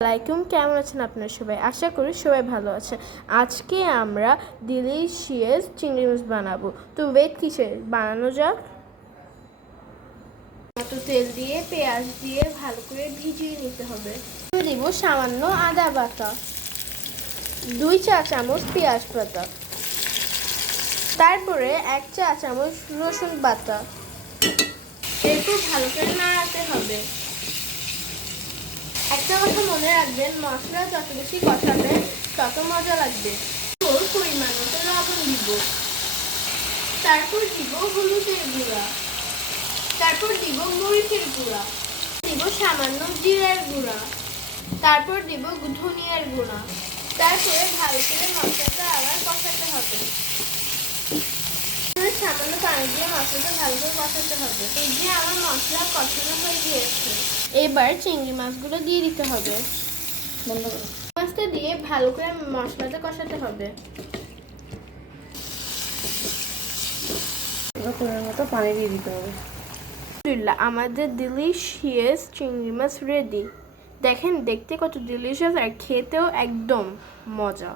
আসসালামাইকুম, কেমন আছেন আপনারা সবাই? আশা করি সবাই ভালো আছেন। আজকে আমরা ডিলিশিয়াস চিংড়ি মাছ বানাবো। তো ওয়েট কিসের, বানানো যাক। টমেটো তেল দিয়ে পেঁয়াজ দিয়ে ভালো করে ভিজিয়ে নিতে হবে। দিব সামান্য আদা বাটা, 2 চা চামচ পেঁয়াজ বাটা, তারপরে 1 চা চামচ রসুন বাটা। এরপর ভালো করে নাড়াতে হবে। একটা কথা মনে রাখবেন, মশলা যত বেশি কষাবেন তত মজা লাগবে। পরিমাণ মতো লবণ দিব, তারপর দিব হলুদের গুঁড়া, তারপর দিব মরিচের গুঁড়া, দিব সামান্য জিরার গুঁড়া, তারপর দিব ধনিয়ার গুঁড়া। তারপরে ভালো করে মশলাটা আবার কষাতে হবে। সামান্য পানি দিয়ে মশলাটা ভালো করে কষাতে হবে। এই যে আমার মশলা কষানো হয়ে গিয়েছে, এবার চিংড়ি মাছগুলো দিয়ে দিতে হবে। মাছটা দিয়ে ভালো করে মশলাটা কষাতে হবে। মতো পানি দিয়ে দিতে হবে। আমাদের ডিলিশিয়াস চিংড়ি মাছ রেডি। দেখেন দেখতে কত ডিলিশিয়াস আর খেতেও একদম মজা।